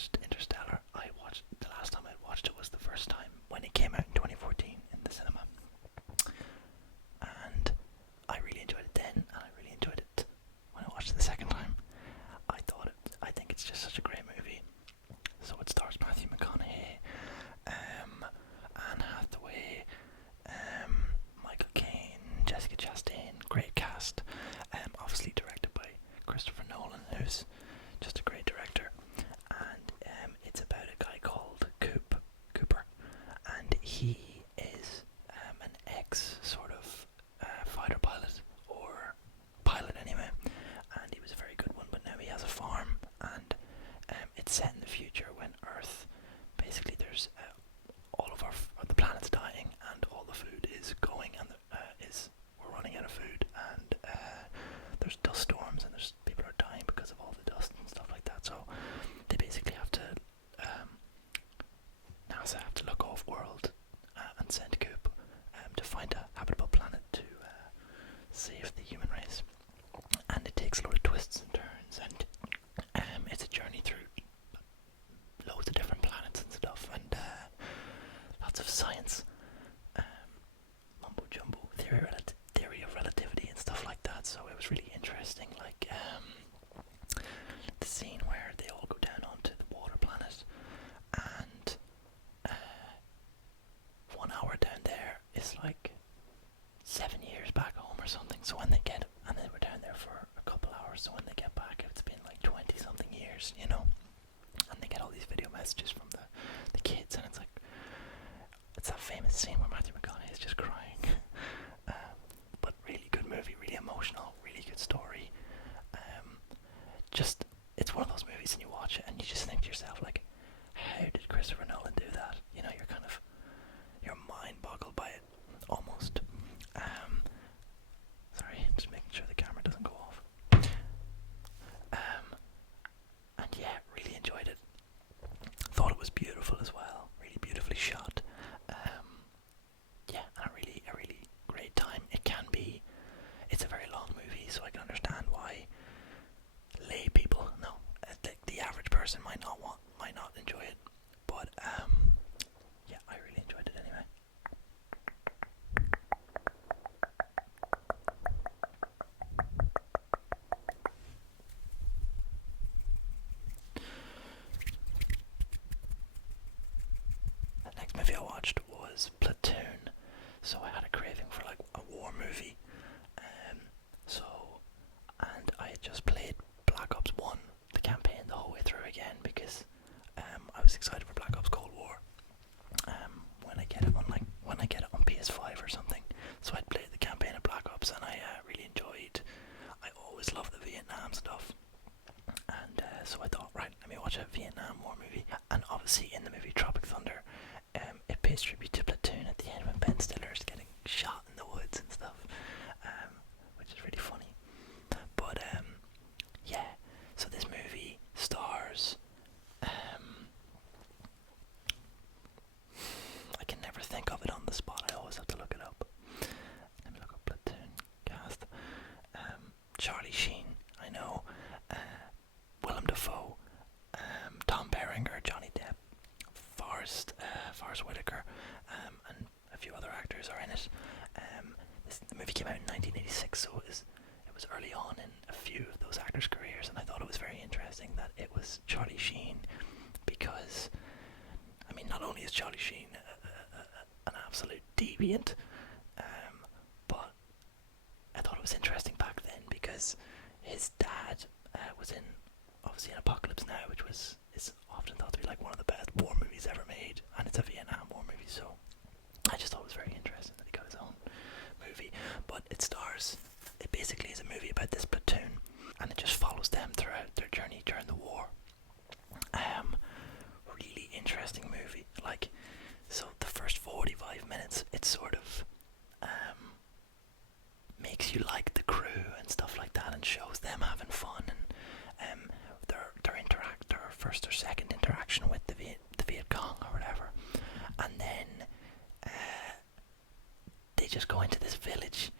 watched Interstellar. The last time I watched it was the first time when it came out in 2014 in the cinema, and I really enjoyed it then, and I really enjoyed it when I watched it the second time. I think it's just such a great movie. So it stars Matthew McConaughey, Anne Hathaway, Michael Caine, Jessica Chastain, great cast. Obviously directed by Christopher Nolan, who's just a great director. And it's about a guy called Cooper, and he is an ex sort of fighter pilot, or pilot anyway, and he was a very good one, but now he has a farm, and it's set in the future when Earth, basically there's all of the planet's dying, and all the food is going, and we're running out of food, and there's dust storms, and people are dying because of all the dust and stuff like that. So they basically have to NASA have to look off world and send Coop to find a habitable planet to save the human race. And it takes a lot of twists and turns, and it's a journey through loads of different planets and stuff, and lots of science, mumbo jumbo, theory of relativity and stuff like that. So it was really interesting, like the scene where they all go down onto the water planet, and 1 hour down there is like 7 years back home or something. So when they get, and they were down there for a couple hours, so when they get back, it's been like 20 something years, you know, and they get all these video messages from the kids, and it's that famous scene where Matthew McConaughey is just crying. But really good movie, really emotional, really good story. Just, it's one of those movies, and you watch it and you just think to yourself, like, how did Christopher Nolan do that? You know, you're mind boggled by it, almost. Sorry, just making sure the camera doesn't go off. And yeah, really enjoyed it. Thought it was beautiful as well, really beautifully shot. Yeah, and a really great time. It's a very long movie, so I can understand why lay people, the average person might not enjoy it, but yeah, I really enjoyed it anyway. The next movie I watched was Platoon. So I had a craving for like a war movie. And I had just played Black Ops 1, the campaign, the whole way through again, because I was excited for Black Ops Cold War. When I get it on PS5 or something. So I'd played the campaign of Black Ops, and I really enjoyed. I always love the Vietnam stuff, and so I thought, right, let me watch a Vietnam War movie. And obviously in the movie Tropic Thunder, it pays tribute to Platoon at the end when Ben Stiller's getting shot in the woods and stuff, which is really funny. But yeah, so this movie stars I can never think of it on the spot, I always have to look it up. Let me look up Platoon cast. Charlie Sheen, I know, Willem Dafoe, Tom Berenger, Johnny Depp, Forrest Whitaker, and a few other actors are in it. The movie came out in 1986, so it was early on in a few of those actors' careers, and I thought it was very interesting that it was Charlie Sheen, because, I mean, not only is Charlie Sheen an absolute deviant, but I thought it was interesting back then because his dad was in, obviously, in Apocalypse Now, which is often thought to be like one of the best war movies ever made, and it's a Vietnam War movie, so I just thought it was very interesting that he got his own movie. But it basically is a movie about this platoon, and it just follows them throughout their journey during the war. Really interesting movie. Like, so the first 45 minutes, it sort of makes you like the crew and stuff like that, and shows them having fun, and their first or second interaction with the Viet Cong or whatever, and then they just go into this village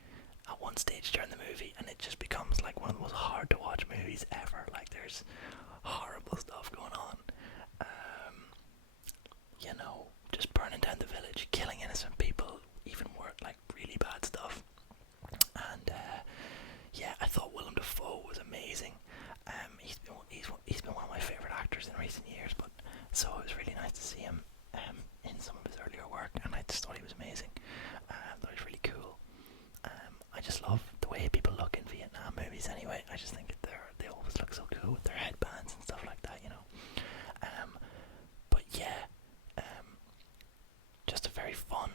at one stage during the movie, and it just becomes like one of the most hard to watch movies ever. Like, there's horrible stuff going on, I just think they always look so cool with their headbands and stuff like that, But yeah, just a very fun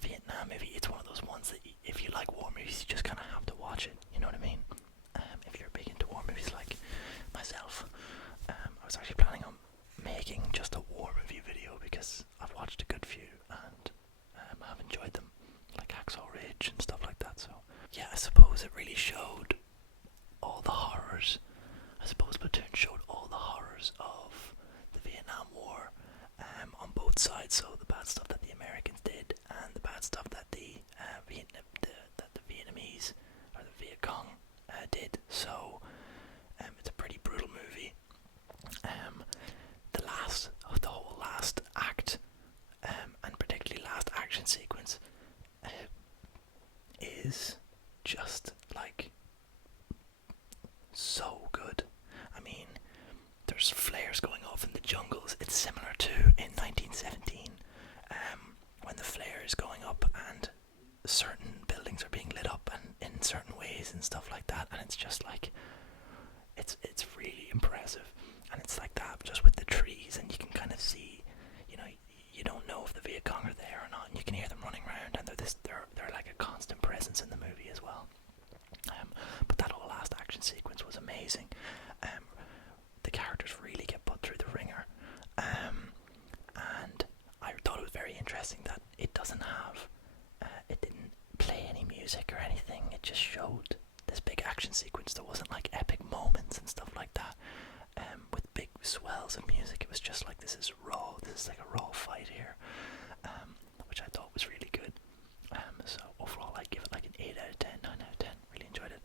Vietnam movie. It's one of those ones that if you like war movies, you just kind of have to watch it. You know what I mean? If you're big into war movies like myself, I was actually planning on making just a war movie video because I've watched a good few and I've enjoyed them, like Hacksaw Ridge and stuff like that. So yeah, I suppose it really showed all the horrors. I suppose Platoon showed all the horrors of the Vietnam War on both sides. So the bad stuff that the Americans did and the bad stuff that the Vietnamese or the Viet Cong did. So it's a pretty brutal movie. The whole last act, and particularly last action sequence, is just like so good. I mean, there's flares going off in the jungles. It's similar to in 1917, when the flare is going up and certain buildings are being lit up and in certain ways and stuff like that, and it's just like it's really impressive. And it's like that just with the trees, and you can kind of see, you don't know if the Viet Cong are there or not, and you can hear them running around, and they're like a constant presence in the movie as well. But that whole last action sequence was amazing. The characters really get put through the ringer, and I thought it was very interesting that it didn't play any music or anything. It just showed this big action sequence. There wasn't like epic moments and stuff like that. With big swells of music, it was just like this is like a raw fight here, which I thought was really good. So overall I give it like an 8 out of 10, 9 out of 10, really enjoyed it.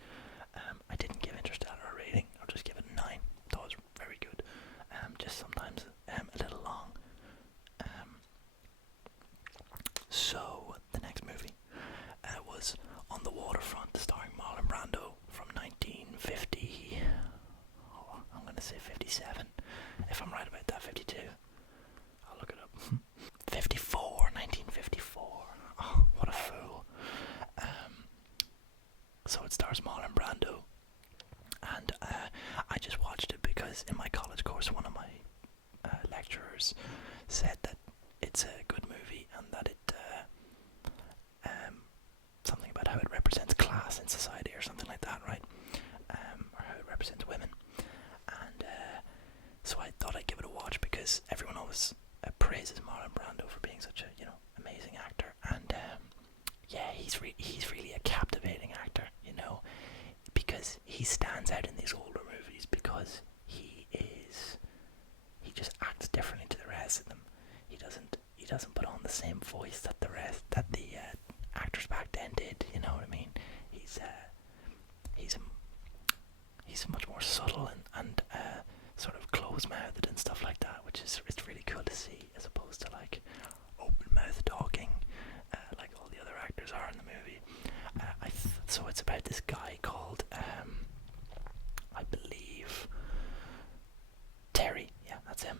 I didn't give Interstellar a rating, I'll just give it a 9, thought it was very good, just sometimes a little long. So the next movie was On the Waterfront, starring Marlon Brando, from 1950. I'm going to say 57. If I'm right about that, 52. I'll look it up. 1954. Oh, what a fool. So it stars Marlon Brando. And I just watched it because in my college course, one of my lecturers said that it's a good movie and that it something about how it represents class in society or something like that, right? Or how it represents women. And so I thought I'd give it a watch because everyone always praises Marlon Brando for being such a amazing actor, and yeah, he's really a captivating actor, because he stands out in these older movies because he just acts differently to the rest of them. He doesn't put on the same voice that the actors back then did. You know what I mean? He's much more subtle and sort of close-mouthed and stuff like that, which is it's really cool to see, as opposed to like open-mouth talking like all the other actors are in the movie. So it's about this guy called I believe Terry. Yeah, that's him.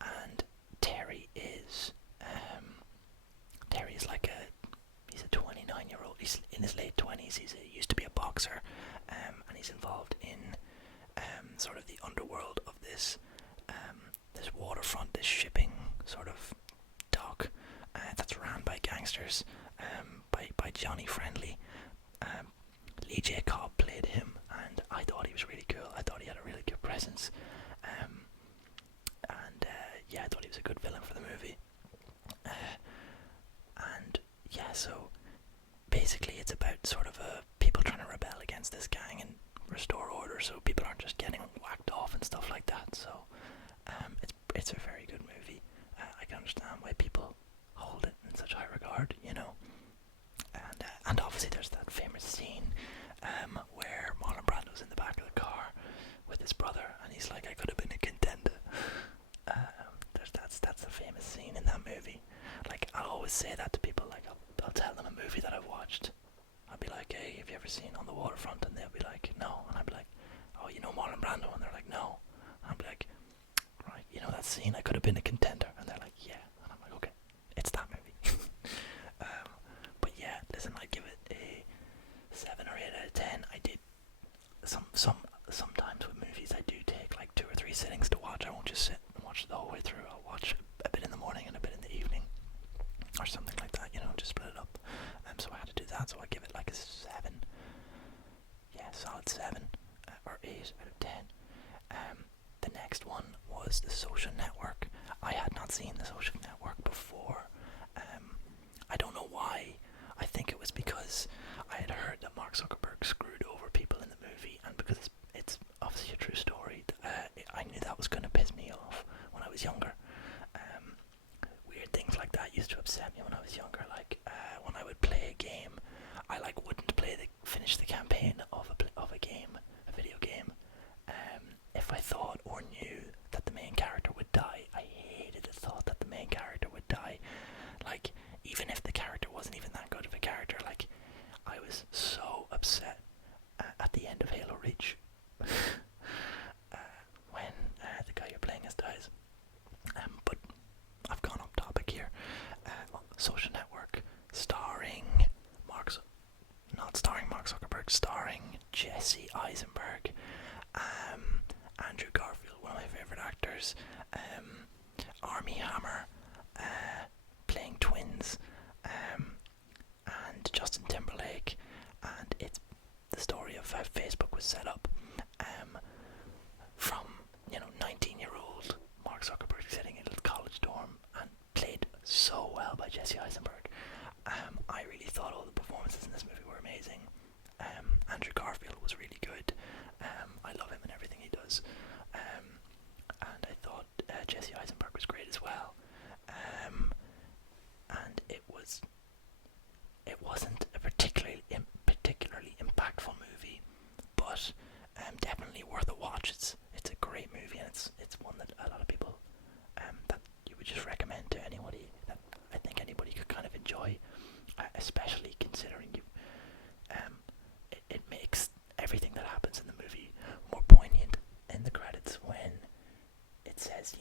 And Terry is like he's a 29-year-old. He's in his late 20s. He used to be a boxer, and he's involved in sort of the underworld of this waterfront, this shipping sort of dock that's ran by gangsters, by Johnny Friendly. Lee J. Cobb played him, and I thought he was really cool. I thought he had a really good presence, and yeah, I thought he was a good villain for the movie. And yeah, so basically it's about sort of people trying to rebel against this gang and restore order, so people aren't just getting whacked off and stuff like that. So it's a very good movie. I can understand why people hold it in such high regard, and obviously there's that famous scene where Marlon Brando's in the back of the car with his brother, and he's like, "I could have been a contender." That's the famous scene in that movie. Like, I always say that to people. Like, I'll tell them a movie that I've watched. I'll be like, "Hey, have you ever seen On the Waterfront?" And they'll be like, "No." And I'll be like, "Oh, you know Marlon Brando?" And they're like, "No." And I'll be like, "Right, you know that scene? I could have been a contender." And they're like, "Yeah." And I'm like, "Okay, it's that movie." But yeah, listen, I'd give it a 7 or 8 out of 10. I did some sittings to watch. I won't just sit and watch the whole way through. I'll watch a bit in the morning and a bit in the evening, or something like that, just split it up. So I had to do that, so I give it like a 7. Yeah, solid 7, or 8 out of 10. The next one was The Social Network. I had not seen The Social Network before. I don't know why. I think it was because I had heard that Mark Zuckerberg screwed over people in the movie, and because it's obviously a true story, I knew that was going to piss me off when I was younger. Weird things like that used to upset me when I was younger. Like when I would play a game, I wouldn't finish the campaign of a game, a video game, if I thought or knew that the main character would die. I hated the thought that the main character would die. Like, even if the character wasn't even that good of a character, like, I was so upset at the end of Halo Reach when the guy you're playing as dies. But I've gone off topic here. Social Network, not starring Mark Zuckerberg, starring Jesse Eisenberg, Andrew Garfield, one of my favourite actors, Armie Hammer, playing twins, and Justin Timberlake, and it's the story of how Facebook was set up, from 19-year-old Mark Zuckerberg sitting in a college dorm, and played so well by Jesse Eisenberg. I really thought all the performances in this movie were amazing. Andrew Garfield was really good. I love him and everything he does. And I thought Jesse Eisenberg was great as well. And it wasn't a particularly impactful movie, but definitely worth a watch. It's a great movie, and it's one that a lot of people that you would just recommend to anybody, that I think anybody could kind of enjoy, especially considering it makes everything that happens in the movie more poignant in the credits when it says,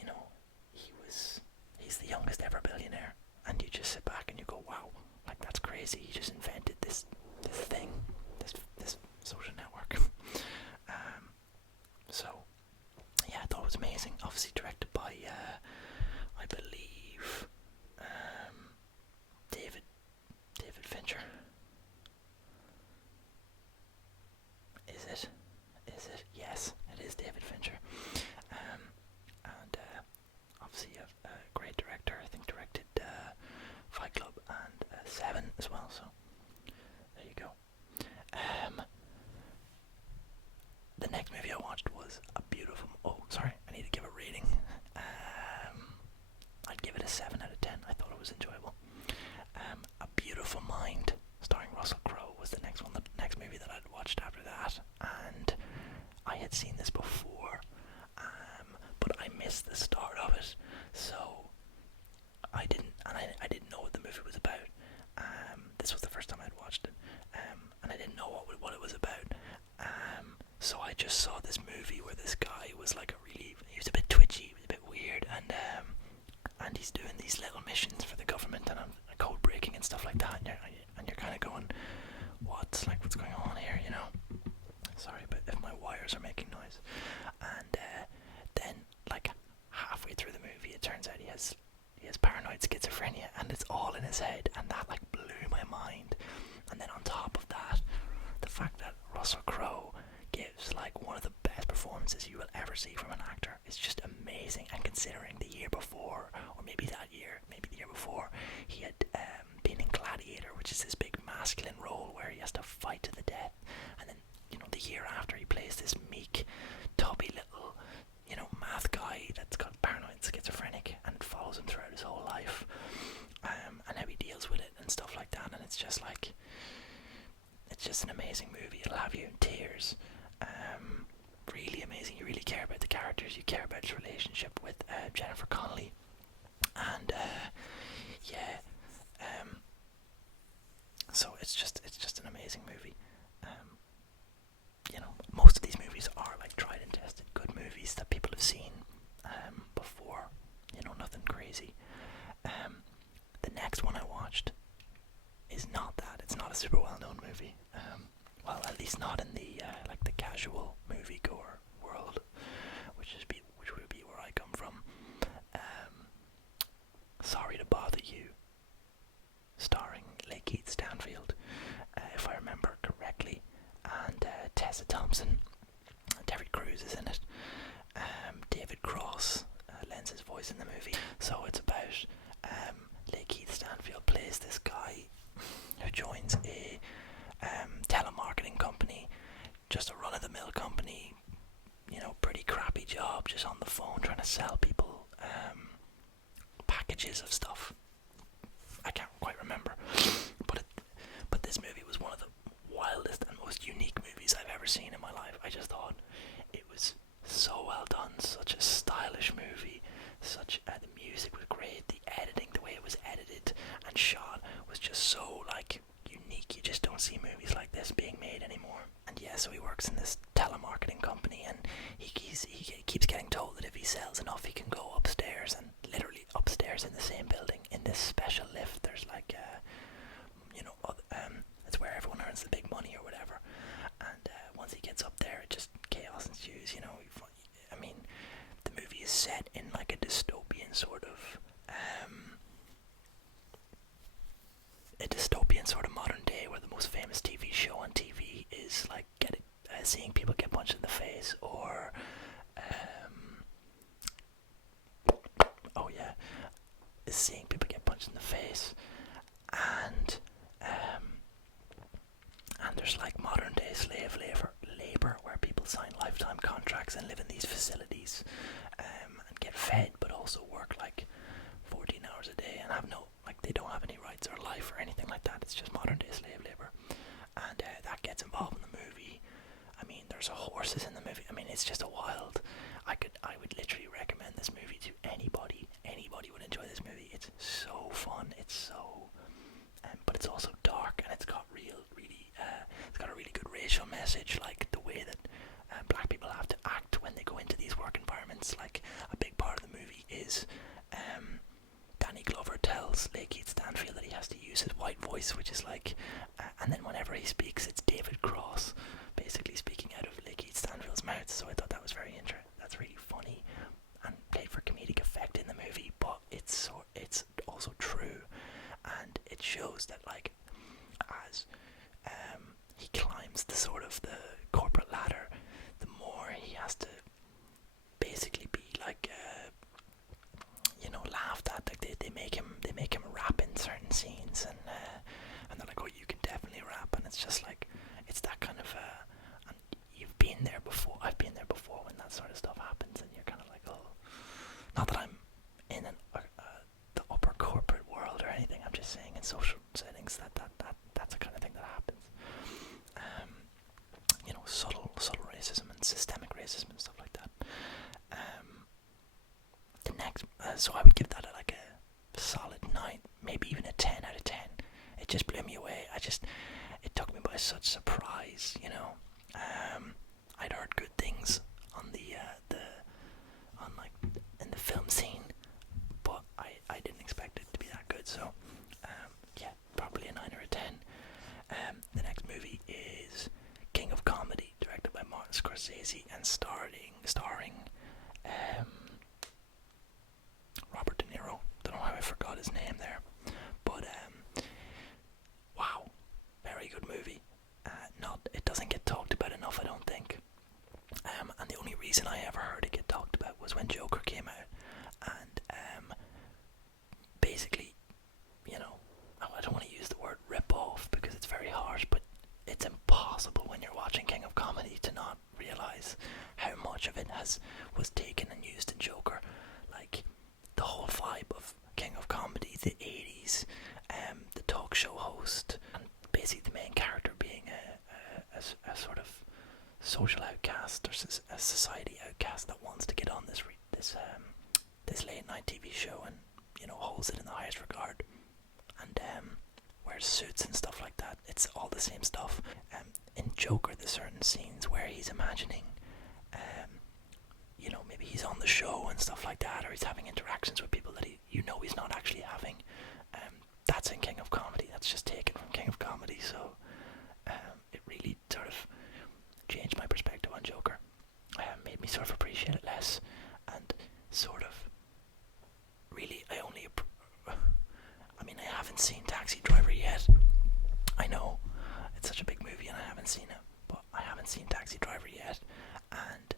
he's the youngest ever billionaire, and you just sit back and you go, wow, like, that's crazy. He just invented this thing, this social network. So yeah, I thought it was amazing. Obviously directed by I believe David Fincher. Is it? Yes, it is David Fincher. And obviously a great director. I think directed Fight Club and Seven as well. So there you go. The next movie I watched was a beautiful. Oh, sorry, I need to give a rating. I'd give it a 7 out of 10. I thought it was enjoyable. A Beautiful Mind, starring Russell Crowe, was the next one. The next movie that I'd watched after that, and I had seen this before, but I missed the start of it, so I didn't know what the movie was about. This was the first time I'd watched it, and I didn't know what it was about. So I just saw this movie where this guy was like he was a bit twitchy, he was a bit weird, and he's doing these little missions for the government and code breaking and stuff like that, and you're kind of going, what's going on here, Sorry, but if my wires are making noise. And then, like, halfway through the movie, it turns out he has paranoid schizophrenia, and it's all in his head, and that blew my mind. And then on top of that, the fact that Russell Crowe gives one of the best performances you will ever see from an actor is just amazing. And considering the year before, or maybe the year before, he had been in Gladiator, which is this big masculine role where he has to fight to the death, and then the year after he plays this meek, tubby little math guy that's got paranoid schizophrenic, and it follows him throughout his whole life, and how he deals with it and stuff like that. And it's just an amazing movie. It'll have you in tears. Really amazing. You really care about the characters. You care about his relationship with Jennifer Connelly, and so it's just an amazing movie. Most of these movies are tried and tested good movies that people have seen before. Nothing crazy. The next one I watched is not that. It's not a super well-known movie. Well, at least not in the the casual moviegoer world, which Cruise is in it. David Cross lends his voice in the movie. So it's about Lakeith Stanfield plays this guy who joins a telemarketing company, just a run-of-the-mill company, pretty crappy job, just on the phone trying to sell people packages of stuff. I can't quite remember, but this movie was one of the wildest and most unique movies I've ever seen in my life. I just thought it was so well done, such a stylish movie, the music was great, the editing, the way it was edited and shot was just so unique. You just don't see movies like this being made anymore. And yeah, so he works in this telemarketing company, and he keeps getting told that if he sells enough he can go upstairs, and literally upstairs in the same building in this special lift there's it's where everyone earns the big money or whatever. And once he gets up there, it just chaos ensues. The movie is set in a dystopian sort of modern day, where the most famous TV show on TV is seeing people get punched in the face, or seeing people get punched in the face, and there's modern day slave labor where people sign lifetime contracts and live in these facilities and get fed, but also work 14 hours a day and have they don't have any rights or life or anything like that. It's just modern day slave labor, and that gets involved in the movie. There's horses in the movie. It's just a wild. I would literally recommend this movie to anybody. Anybody would enjoy this movie. It's so fun. It's so, but it's also dark, and it's got it's got a really good racial message, the way that black people have to act when they go into these work environments. A big part of the movie is Danny Glover tells Lakeith Stanfield that he has to use his white voice, which is and then whenever he speaks, it's David Cross basically speaking out of Lakeith Stanfield's mouth. So I thought that was very interesting. That's really funny and played for comedic effect in the movie, but it's also true, and it shows that as he climbs the corporate ladder, the more he has to basically be laughed at. They make him rap in certain scenes, and they're like, oh, you can definitely rap, and it's just it's that kind of and you've been there before. I've been there before when that sort of stuff happens, and you're kind of oh, not that I'm in the upper corporate world or anything. I'm just saying in social settings that's the kind of thing that happens. Subtle racism and systemic racism and stuff like that. The next, so I would give that a solid 9, maybe even a 10 out of 10. It just blew me away. It took me by such surprise. I'd heard good things on in the film scene, but I didn't expect it to be that good. So probably a 9 or a 10. The next movie is King of Comedy, directed by Martin Scorsese and starring Robert De Niro. Don't know how I forgot his name there, but wow, very good movie. It doesn't get talked about enough, I don't think. And the only reason I ever heard it get talked about was when Joker came out, and basically, I don't want to use the word rip off because it's very harsh, but it's impossible when you're watching King of Comedy to not realise how much of it was taken and used in Joker. The whole vibe of King of Comedy, the 80s, the talk show host, and basically the main character being a sort of social outcast or a society outcast that wants to get on this late night TV show and holds it in the highest regard, and wears suits and stuff like that. It's all the same stuff. In Joker, there's certain scenes where he's imagining maybe he's on the show and stuff like that, or he's having interactions with people that he's not actually having. That's in King of Comedy. That's just taken from King of Comedy. So it really sort of changed my perspective on Joker. Made me sort of appreciate it less, and sort of really I haven't seen Taxi Driver yet. I know it's such a big movie and I haven't seen it, but I haven't seen Taxi Driver yet, and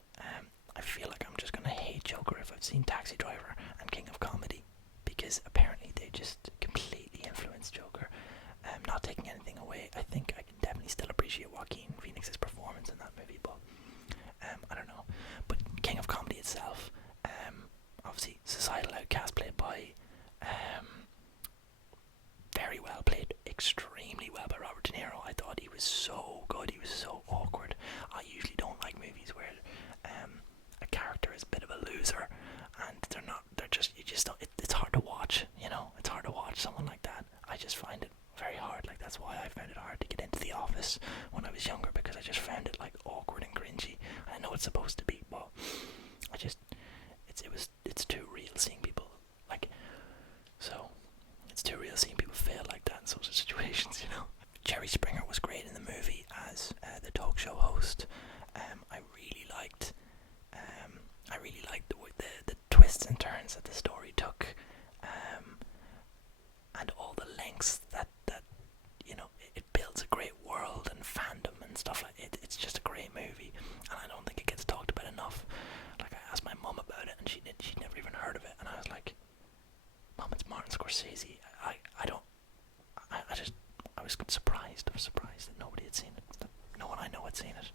it's supposed to be, but it's too real seeing people like so. It's too real seeing people fail like that in social situations, you know. Jerry Springer was great in the movie as the talk show host. I really liked the twists and turns that the story took, and all the lengths that you know it builds a great world and fandom and stuff like it. It's just a great movie, and I don't think it gets talked about enough. Like, I asked my mum about it, and she'd never even heard of it, and I was like, "Mum, it's Martin Scorsese." I was surprised. I was surprised that nobody had seen it. That no one I know had seen it.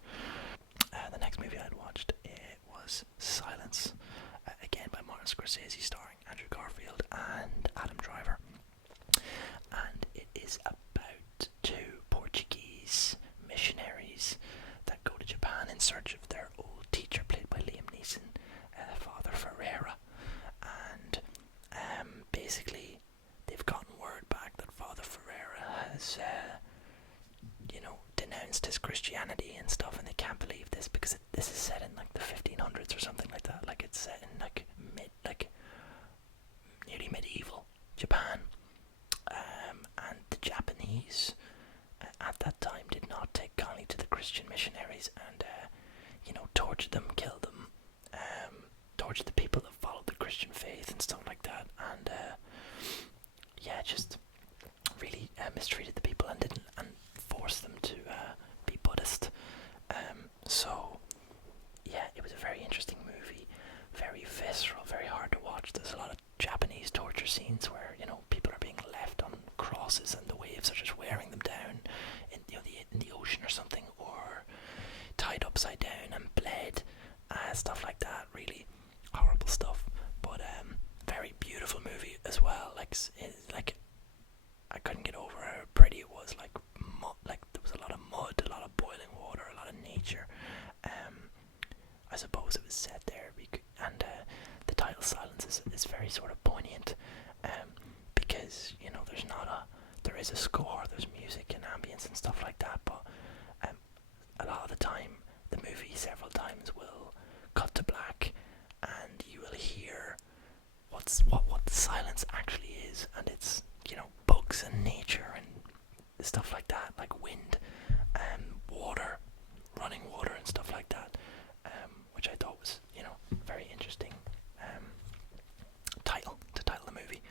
The next movie I'd watched, it was Silence, again by Martin Scorsese, starring Andrew Garfield and Adam Driver. And it is about two Portuguese missionaries that go to Japan in search of their old teacher, played by Liam Neeson, Father Ferreira. And basically, they've gotten word back that Father Ferreira has, denounced his Christianity and stuff, and they can't believe this because this is set in like the 1500s or something like that. Like, it's set in like nearly medieval Japan. And the Japanese at that time did not take kindly to the Christian missionaries, and tortured them, killed them, tortured the people that followed the Christian faith and stuff like that, and just really mistreated the people and forced them to be Buddhist. So yeah, it was a very interesting movie, very visceral, very hard to watch. There's a lot of Japanese torture scenes where people are being left on crosses and the waves are just wearing them down in the ocean or something, or tied upside down and bled, stuff like that. Really horrible stuff, but very beautiful movie as well. Like I couldn't get over how pretty it was. Like there was a lot of mud, a lot of boiling water, a lot of nature. I suppose it was set there, and the title Silence is very sort of poignant, because there is a score, there's music and ambience and stuff like that, but a lot of the time the movie several times will cut to black, and you will hear what the silence actually is, and it's bugs and nature and stuff like that, like wind, water, running water and stuff like that, which I thought was very interesting title to title the movie.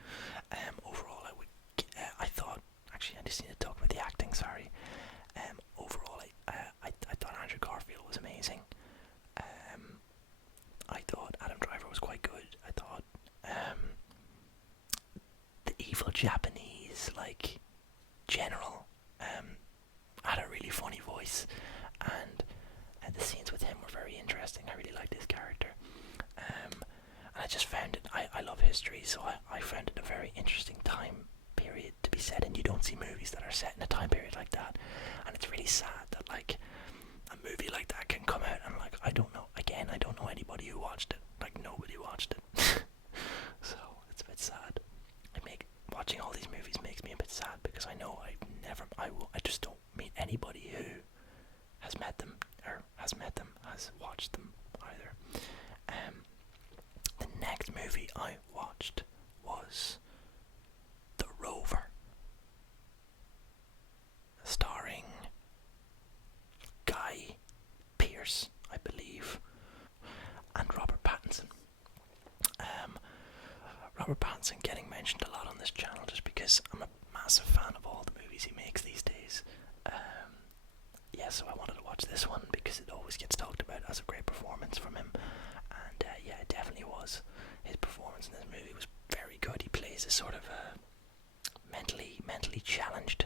Overall, I thought, actually, I just need to talk about the acting. Sorry. Overall, I thought Andrew Garfield was amazing. I thought Adam Driver was quite good. I thought the evil Japanese general had a really funny voice, and the scenes with him were very interesting. I really liked his character. And I just found it, I love history, so I found it a very interesting time period to be set in. You don't see movies that are set in a time period like that, and it's really sad that a movie like that can come out, and I don't know anybody who watched it. Nobody watched it. So it's a bit sad. Watching all these movies makes me a bit sad, because I know I just don't meet anybody who has met them, has watched them either. The next movie I watched was The Rover, starring Guy Pearce, I believe, and Robert Pattinson. Robert Pattinson getting mentioned a lot on this channel just because I'm a massive fan of all the movies he makes these days. So I wanted to watch this one because it always gets talked about as a great performance from him, and it definitely was. His performance in this movie was very good. He plays a sort of mentally challenged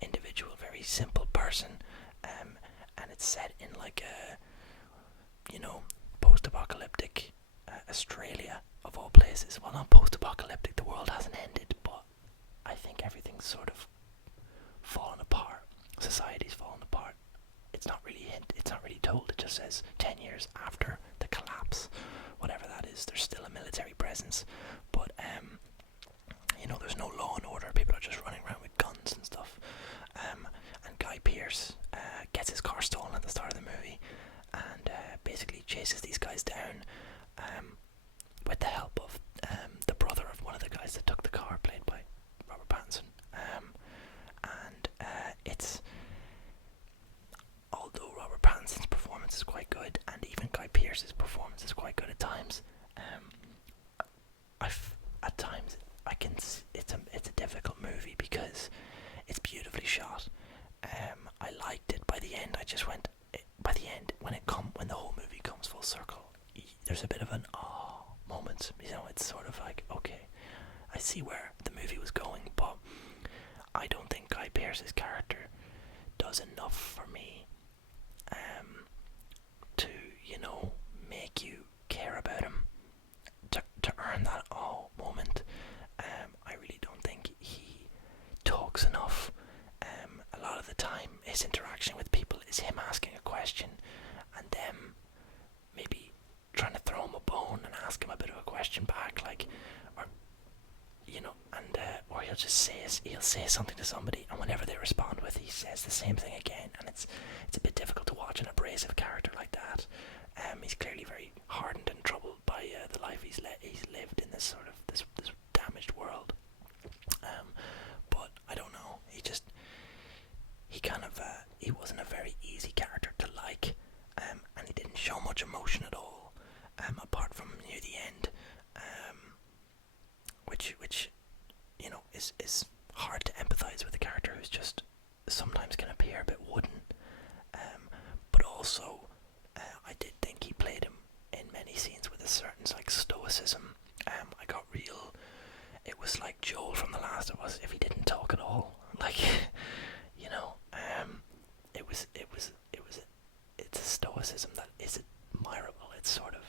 individual, very simple person, and it's set in post-apocalyptic Australia, of all places. Well, not post-apocalyptic, the world hasn't ended, but I think everything's sort of fallen apart. Society's fallen apart. It's not really told. It just says 10 years after the collapse, whatever that is. There's still a military presence, but there's no law and order. People are just running around with guns and stuff. And Guy Pearce gets his car stolen at the start of the movie, and basically chases these guys down with the help of the brother of one of the guys that took the car, played by Robert Pattinson. And it's, although Robert Pattinson's performance is quite good, and even Guy Pearce's performance is quite good at times, at times I can it's a difficult movie because it's beautifully shot. I liked it. By the end, I just went. By the end, when the whole movie comes full circle, there's a bit of an moment. You know, it's sort of like, okay, I see where the movie was going, but I don't think Guy Pearce's character does enough for me to, you know, make you care about him, to earn that moment. I really don't think he talks enough. A lot of the time, his interaction with people is him asking a question and them maybe trying to throw him a bone and ask him a bit of a question back, like, or, you know, and or he'll say something to somebody, and whenever they respond with, he says the same thing again, and it's a bit difficult to watch an abrasive character like that. He's clearly very hardened and troubled by the life he's lived in this sort of this damaged world. But I don't know. He wasn't a very easy character to like, and he didn't show much emotion at all, apart from near the end, which you know is hard to empathise with a character who's just sometimes can appear a bit wooden. But also, I did think he played him in many scenes with a certain like stoicism. I got real. It was like Joel from The Last of Us if he didn't talk at all. Like, you know, it's a stoicism that is admirable. It's sort of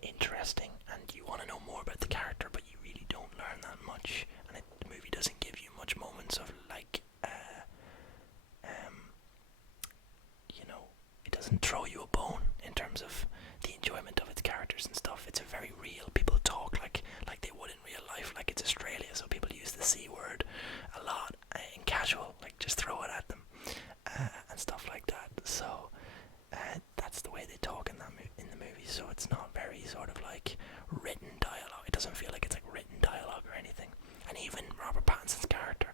interesting, and you want to know more about the character, but you really don't learn that much. And the movie doesn't give you much moments of like, you know, it doesn't throw you a bone in terms of the enjoyment of its characters and stuff. It's a very real. People talk like they would in real life, like it's Australia, so people use the C word a lot in casual, like just throw it at them and stuff like that. So that's the way they talk in the movie. So it's not very sort of like written dialogue. It doesn't feel like it's like written dialogue or anything. And even Robert Pattinson's character,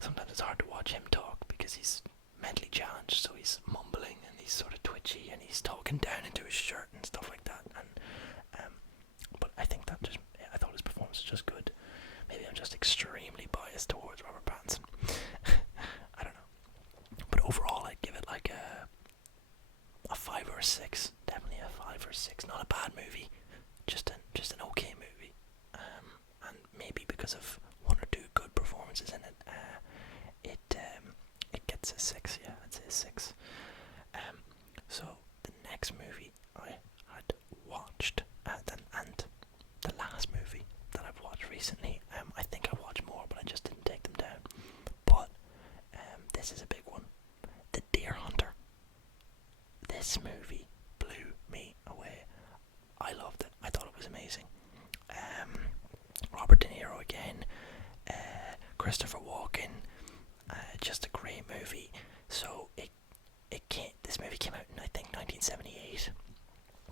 sometimes it's hard to watch him talk because he's mentally challenged, so he's mumbling and he's sort of twitchy and he's talking down into his shirt and stuff like that. And but I think I thought his performance was just good. Maybe I'm just extremely biased towards Robert Pattinson. I don't know. But overall, I'd give it like a 5 or a 6. Definitely a 5 or 6. Not a bad movie, just an okay movie. And maybe because of one or two good performances in it, it gets a 6. Yeah, I'd say a 6. So the next movie I had watched, and the last movie that I've watched recently, I think I watched more, but I just didn't take them down. But this is a big one, The Deer Hunter. This movie blew me away. I loved it. I thought it was amazing. Robert De Niro again, Christopher Walken, just a great movie. So this movie came out in, I think, 1978,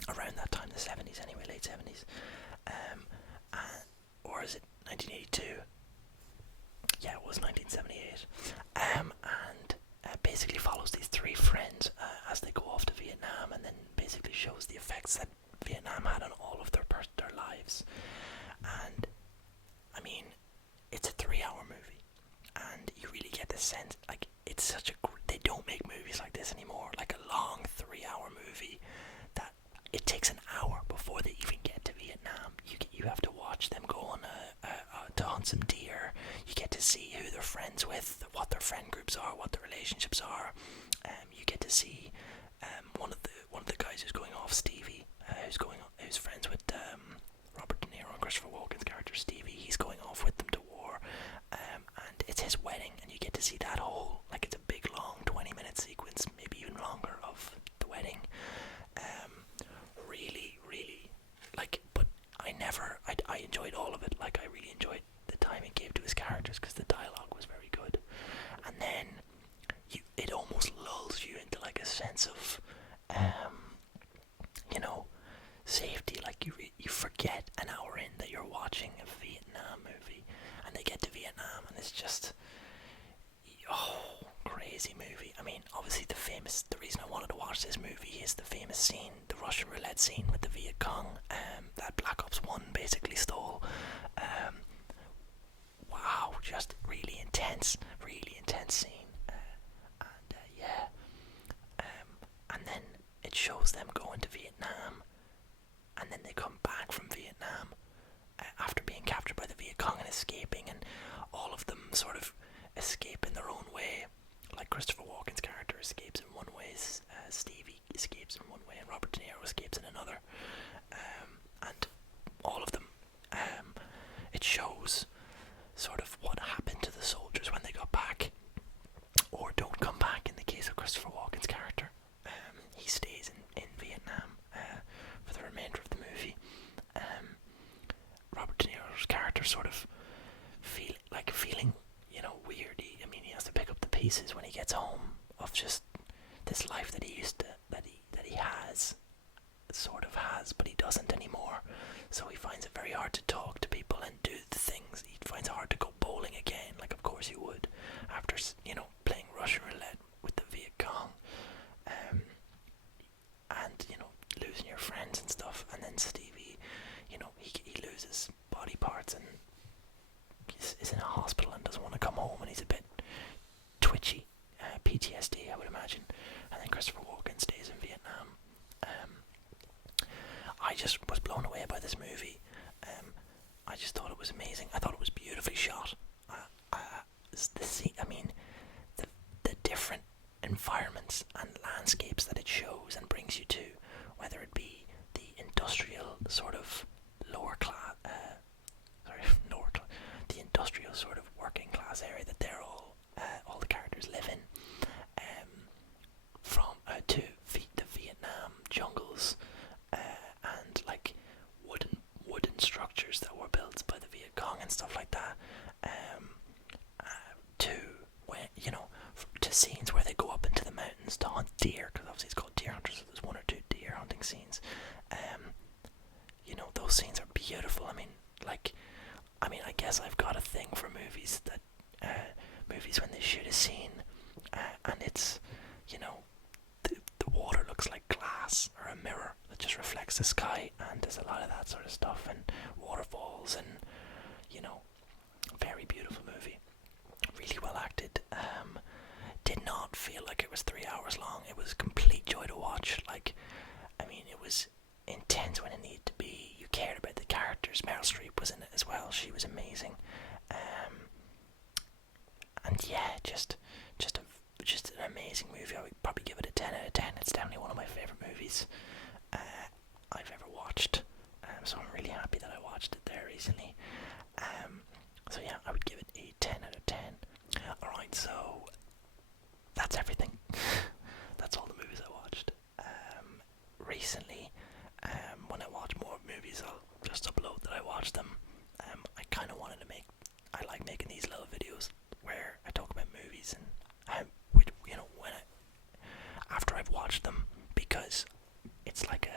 around that time, the 70s anyway, late 70s, or is it 1982? Yeah, it was 1978, and basically follows these three friends as they go off to Vietnam, and then basically shows the effects that Vietnam had on all of their lives. And I mean, it's a 3-hour movie, and you really get the sense, like, it's such a they don't make movies like this anymore, like a long 3-hour movie that it takes an hour before they even get to Vietnam. You have to watch them go on to hunt some deer. You get to see who they're friends with, what their friend groups are, what their relationships are. You get to see one of the guys who's going off, Stevie, who's friends with Robert De Niro and Christopher Walken's character Stevie. He's going off with them to war, and it's his wedding, and you get to see that whole, like, it's a big long 20-minute sequence, maybe even longer, of the wedding. Really, like, but I enjoyed all of it. Like, I really enjoyed the time he gave to his characters because the dialogue was very good. And then it almost lulls you into like a sense of safety. Like you forget an hour in that you're watching a Vietnam movie, and they get to Vietnam, and it's just crazy movie. I mean, obviously the reason I wanted to watch this movie is the famous scene, the Russian roulette scene with the Viet Cong, that Black Ops 1 basically stole. Wow, just really intense scene. Yeah. And then it shows them going to Vietnam, and then they come back from Vietnam after being captured by the Viet Cong and escaping, and all of them sort of escape in their own way. Like Christopher Walken's character escapes in one way, Stevie escapes in one way, and Robert De Niro escapes in another. And all of them, it shows sort of what happened to the soldiers when they got back, or don't come back in the case of Christopher Walken's character. He stays in Vietnam for the remainder of the movie. Robert De Niro's character sort of feeling, weird. He has to pick up the pieces when he gets home of just this life that he used to, that he has, sort of has, but he doesn't anymore. So he finds it very hard to talk to people and do the things. He finds it hard to go bowling again, like of course he would, after playing Russian roulette with the Viet Cong, and losing your friends and stuff. And then Stevie, he loses body parts and is in a hospital and doesn't want to come home, and he's a bit twitchy, PTSD I would imagine. And then Christopher Walken stays in Vietnam. I just was blown away by this movie. I just thought it was amazing. I thought it was beautifully shot. The different environments and landscapes that it shows and brings you to, whether it be the industrial sort of the industrial sort of working class area that they're all the characters live in, from to the Vietnam jungles, and like wooden structures that were built by the Viet Cong and stuff like that, to when to scenes where they go up into the mountains to hunt deer, because obviously it's called Deer Hunters, so there's one or two deer hunting scenes. Those scenes are beautiful. I guess I've got a thing for movies that movies when they shoot a scene, and it's the water looks like glass or a mirror that just reflects the sky, and there's a lot of that sort of stuff, and waterfalls, and very beautiful movie, really well acted. Did not feel like it was 3 hours long. It was a complete joy to watch. It was intense when it needed to be. You cared about the characters. Meryl Streep was in it as well. She was amazing. And yeah, just an amazing movie. I would probably give it a 10 out of 10. It's definitely one of my favourite movies I've ever watched. So I'm really happy that I watched it there recently. So yeah, I would give it a 10 out of 10. Alright, so that's everything. That's all the movies I watched recently. When I watch more movies, I'll just upload that I watched them. I kind of wanted to I like making these little videos where I talk about movies and after I've watched them, because it's like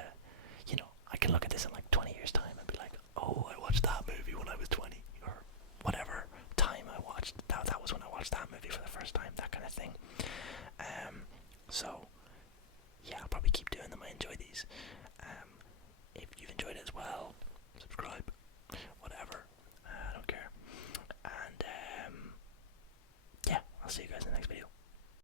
I can look at this in like 20 years time and be like, oh, I watched that movie when I was 20, or whatever time I watched that was when I watched that movie for the first time, that kind of thing. So yeah, I'll probably keep doing them. I enjoy these. If you've enjoyed it as well,